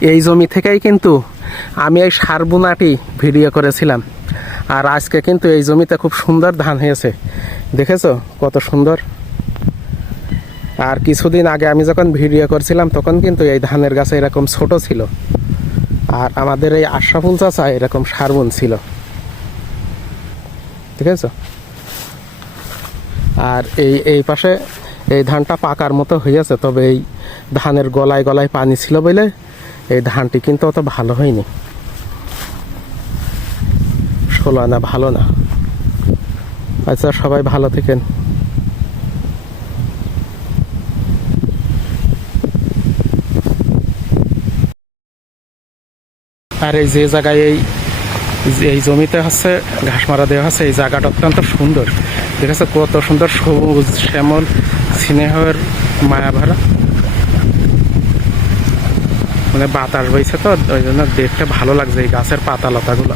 এই জমি থেকেই কিন্তু আমি এই সার বোনাটি ভিডিও করেছিলাম। আর আজকে কিন্তু এই জমিতে খুব সুন্দর ধান হয়েছে। দেখেছ? কত সুন্দর। আর কিছুদিন আগে আমি যখন ভিডিও করছিলাম, তখন কিন্তু এই ধানের গাছে এরকম ছোট ছিল। আর আমাদের এই আশরাফুল চাচা এরকম সারবন ছিল। ঠিক আছে আর এই এই পাশে এই ধানটা পাকার মতো হয়েছে, তবে এই ধানের গলায় গলায় পানি ছিল বলে এই ধানটি কিন্তু অত ভালো হয়নি। ষোলো আনা ভালো না। আচ্ছা সবাই ভালো থাকেন। আর এই যে জায়গায় এই এই জমিতে হচ্ছে ঘাস মারা দেওয়া হচ্ছে, এই জায়গাটা অত্যন্ত সুন্দর। ঠিক আছে কত সুন্দর সবুজ শ্যামল স্নেহের মায়া ভরা। মানে বাতাস বইছে তো ওই জন্য দেখতে ভালো লাগছে এই গাছের পাতা লতাগুলো